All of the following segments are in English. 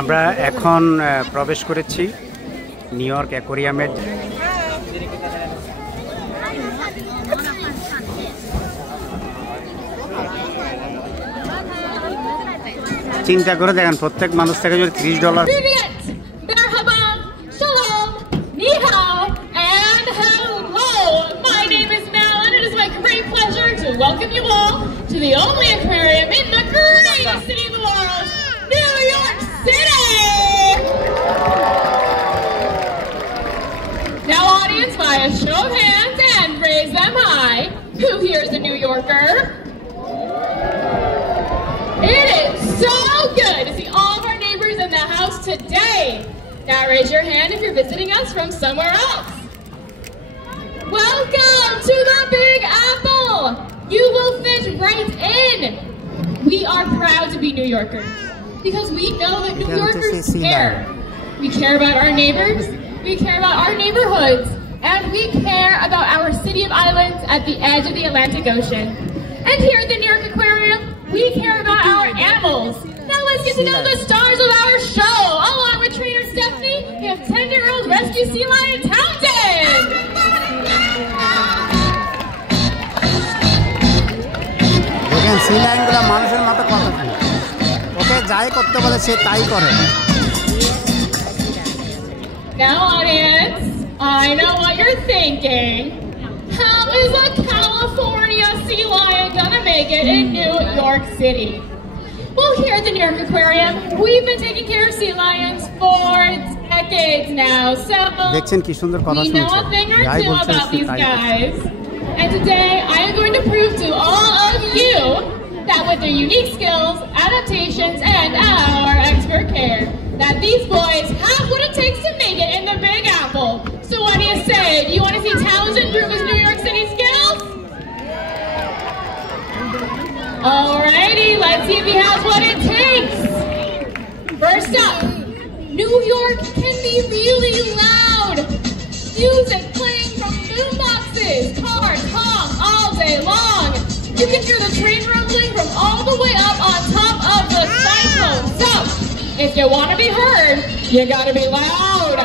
আমরা এখন প্রবেশ করেছি নিউ ইয়র্ক অ্যাকোয়ারিয়ামে। চিন্তা করে দেখেন, প্রত্যেক মানুষ থেকে যদি $30 welcome you all to the only aquarium in the greatest city in the world, New York City! Now audience, by a show of hands and raise them high, who here is a New Yorker? It is so good to see all of our neighbors in the house today. Now raise your hand if you're visiting us from somewhere else. Welcome to the Big Apple! You will fit right in. We are proud to be New Yorkers because we know that New Yorkers care. We care about our neighbors, we care about our neighborhoods, and we care about our city of islands at the edge of the Atlantic Ocean. And here at the New York Aquarium, we care about our animals. Now let's get to know the stars of our show. Along with trainer Stephanie, we have 10-year-old rescue sea lion Townsend. Sea লাইনগুলো মানুষের মতো কথা কি, ওকে যাই করতে বলে সে তাই করে। Now audience, I know what you're thinking. How is a California sea lion gonna make it in New York City? Well, here at the New York Aquarium, we've been taking care of sea lions for decades now, so দেখছেন কি সুন্দর কথা শুনছে, we know a thing or two about these guys. And today, I am going to prove to all of you that with their unique skills, adaptations, and our expert care, that these boys have what it takes to make it in the Big Apple. So what do you say? Do you want to see Townsend prove his New York City skills? Alrighty, let's see if he has what it takes. First up, New York can be really loud. Music playing from boomboxes, cars honk all day long. You can hear the train rumbling from all the way up on top of the cyclone. So, if you want to be heard, you gotta be loud.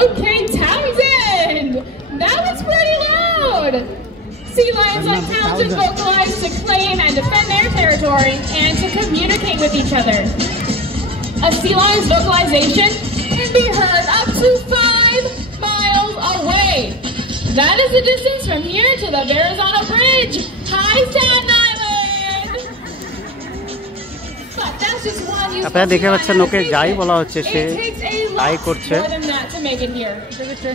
Okay, Townsend! That was pretty loud! Sea lions like Townsend vocalize to claim and defend their territory and to communicate with each other. A sea lion's vocalization can be heard up to 5 miles away. That is the distance from here to the Verrazano Bridge. Hi, Staten Island! But that's just one use. আপনারা দেখে পাচ্ছেন ওকে যাই বলা হচ্ছে সে তাই করছে।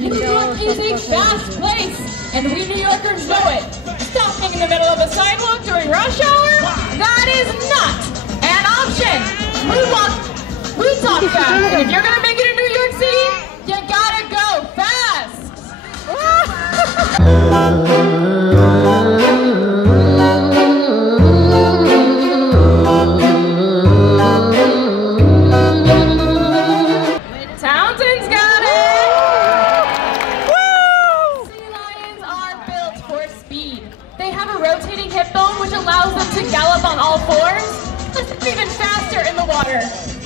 New York is a vast place, and we New Yorkers know it. Stopping in the middle of a sidewalk during rush hour? That is not an option. We talk fast, and if you're gonna make it in New York City, you gotta go fast. Townsend's got it. Woo! Sea lions are built for speed. They have a rotating hip bone which allows them to gallop on all fours. That's even faster in the water.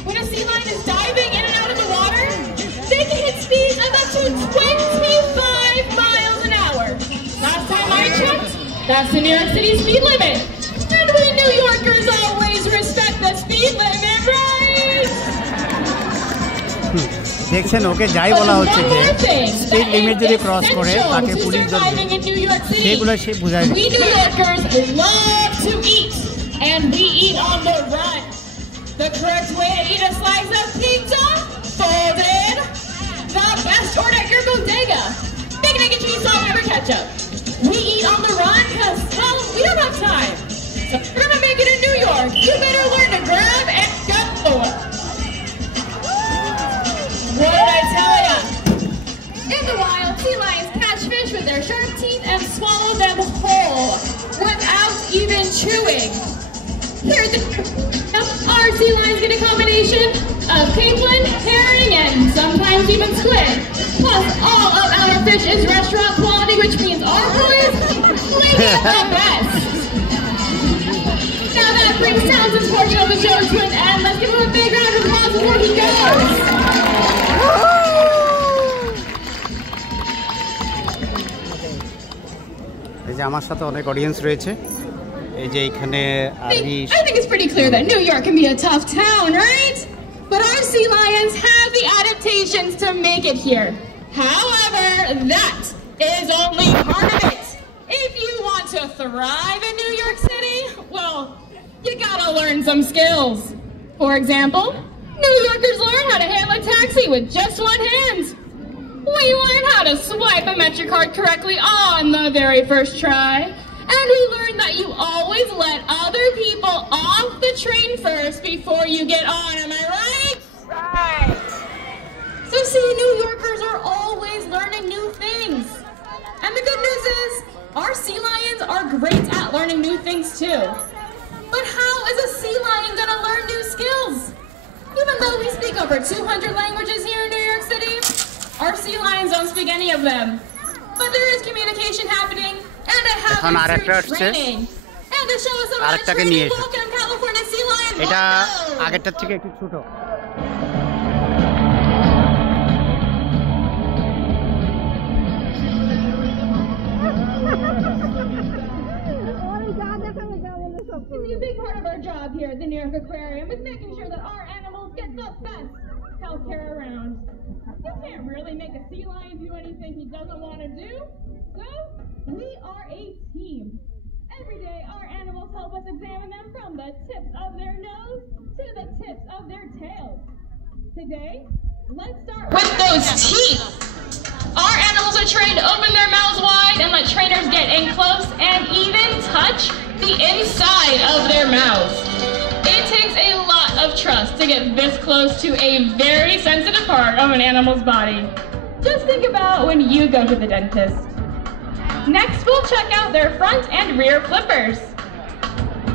When a sea lion is diving in and out of the water, they can hit speeds of up to 25 miles an hour. Last time I checked, that's the New York City speed limit. And we New Yorkers always respect the speed limit, right? দেখছেন ওকে যাই বলা হচ্ছে যে speed limit যদি cross করে তাকে police ধরবে, সেগুলো সে বুঝায়। We New Yorkers love to eat, and we eat on the run. The correct way to eat a slice of pizza, folded. The best order at your bodega. Bacon, egg, and cheese, salt, pepper, ketchup. We eat on the run because, well, we don't have time. So if you're gonna make it in New York, you better learn to grab and go. What did I tell ya? In the wild, sea lions catch fish with their sharp teeth and swallow them whole without even chewing. Here at the our sea lions get a combination of capelin, herring, and sometimes even squid. Plus, all of our fish is restaurant quality, which means our crew is it the best. Now that brings Townsend's portion of the show to an end. Let's give him a big round of applause before he goes. এই যে আমার সাথে অনেক audience রয়েছে এই যে এখানে I think it's pretty clear that New York can be a tough town, right? But our sea lions have the adaptations to make it here. However, that is only part of it. If you want to thrive in New York City, well, you gotta learn some skills. For example, New Yorkers learn how to hail a taxi with just one hand. We learn how to swipe a MetroCard correctly on the very first try. And we learn that you always let other people off the train first before you get on, am I right? Right. So see, New Yorkers are always learning new things. And the good news is, our sea lions are great at learning new things too. But how is a sea lion gonna learn new skills? Even though we speak over 200 languages here in New York City, our sea lions don't speak any of them. But there is communication happening, and I have training. And to show us some of the training, welcome California Sea Lion. এটা আগেরটার থেকে একটু ছোট A big part of our job here at the New York Aquarium is making sure that our animals get the best healthcare around. You can't really make a sea lion do anything he doesn't want to do. So, we are a team. Every day, our animals help us examine them from the tips of their nose to the tips of their tails. Today, let's start with those teeth. Our animals are trained to open their mouths wide and let trainers get in close and even touch the inside of their mouths. It takes a lot of trust to get this close to a very sensitive part of an animal's body. Just think about when you go to the dentist. Next, we'll check out their front and rear flippers.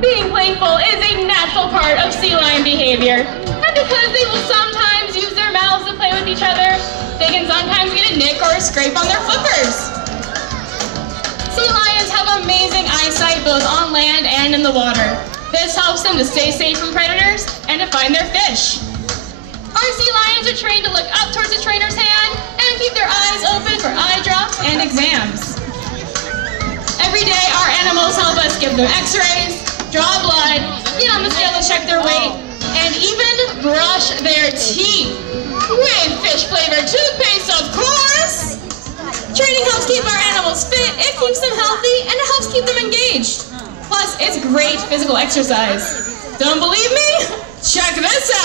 Being playful is a natural part of sea lion behavior, and because they will sometimes use their mouths to play with each other, they can sometimes get a nick or a scrape on their flippers. Sea lions have amazing eyesight both on land and in the water. This helps them to stay safe from predators and to find their fish. Our sea lions are trained to look up towards the trainer's hand and keep their eyes open for eye drops and exams. Every day, our animals help us give them x-rays, draw blood, get on the scale to check their weight, and even brush their teeth. With fish-flavored toothpaste, of course! Training helps keep our animals fit, it keeps them healthy, and it helps keep them engaged. Plus, it's great physical exercise. Don't believe me? Check this out!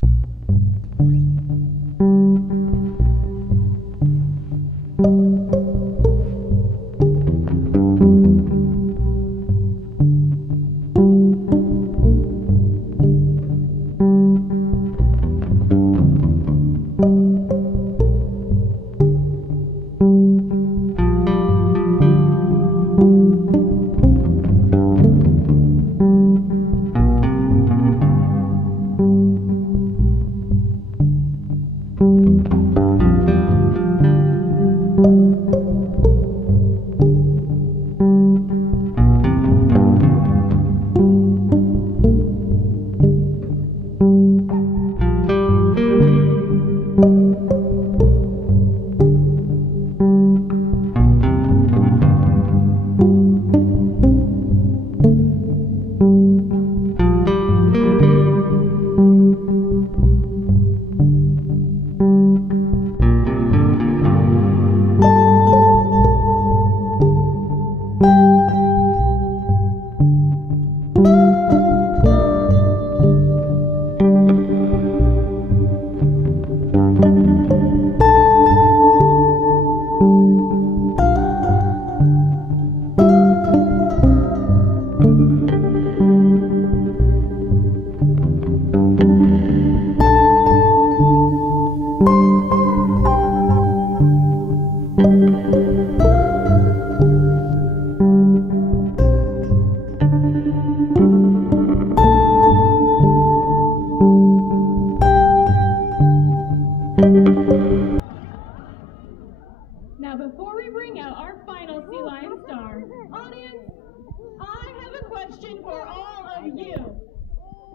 for all of you.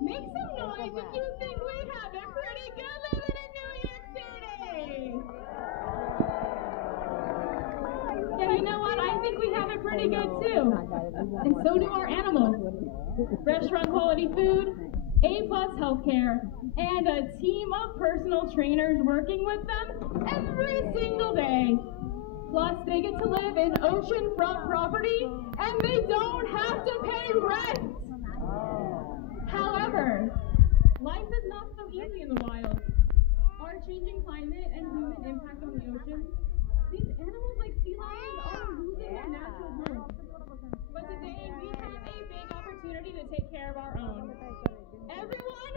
Make some noise if you think we have it pretty good living in New York City. Yeah, you know what? I think we have it pretty good too. And so do our animals. Restaurant quality food, A+ healthcare, and a team of personal trainers working with them every single day. Plus, they get to live in oceanfront property, and they don't have to pay rent. However, life is not so easy in the wild. Our changing climate and human impact on the ocean, these animals like sea lions are losing their natural home. But today, we have a big opportunity to take care of our own. Everyone,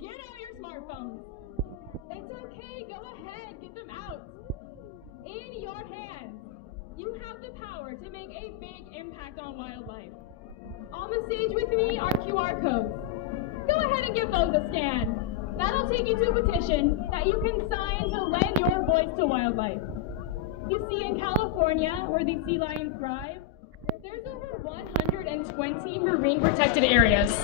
get out your smartphones. It's okay, go ahead, get them out. In your hands, you have the power to make a big impact on wildlife. On the stage with me are QR codes. Go ahead and give those a scan. That'll take you to a petition that you can sign to lend your voice to wildlife. You see, in California, where these sea lions thrive, there's over 120 marine protected areas.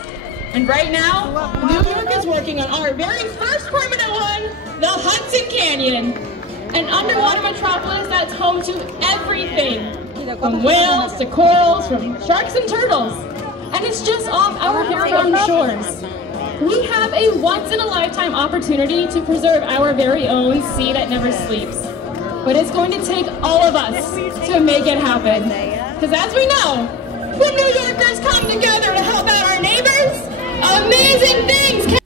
And right now, New York is working on our very first permanent one, the Hudson Canyon. An underwater metropolis that's home to everything, from whales to corals, from sharks and turtles. And it's just off our very own shores. We have a once-in-a-lifetime opportunity to preserve our very own sea that never sleeps. But it's going to take all of us to make it happen. Because as we know, when New Yorkers come together to help out our neighbors, amazing things can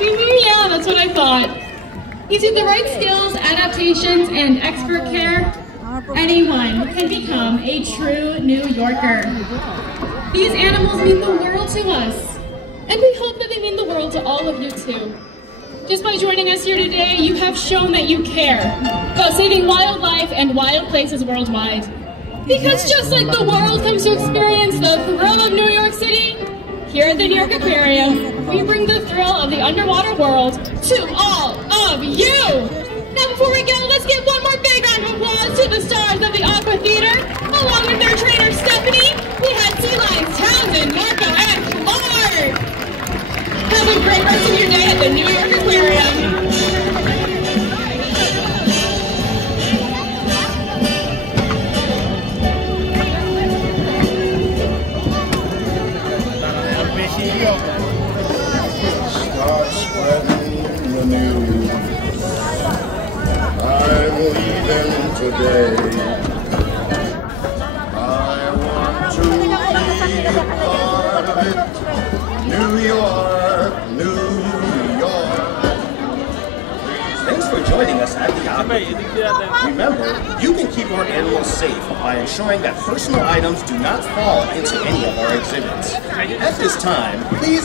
Yeah, that's what I thought. Using the right skills, adaptations, and expert care, anyone can become a true New Yorker. These animals mean the world to us, and we hope that they mean the world to all of you too. Just by joining us here today, you have shown that you care about saving wildlife and wild places worldwide. Because just like the world comes to experience the thrill of New York City, here at the New York Aquarium, we bring the thrill of the underwater world to all of you! Now before we go, let's give one more big round of applause to the stars of the Aqua Theater. Along with their trainer Stephanie, we had sea lions Townsend, Marco, and Clark! Have a great rest of your day at the New York Aquarium. today. I want to be part of it. New York, New York. Thanks for joining us at the Opera. Remember, you can keep our animals safe by ensuring that personal items do not fall into any of our exhibits. At this time, please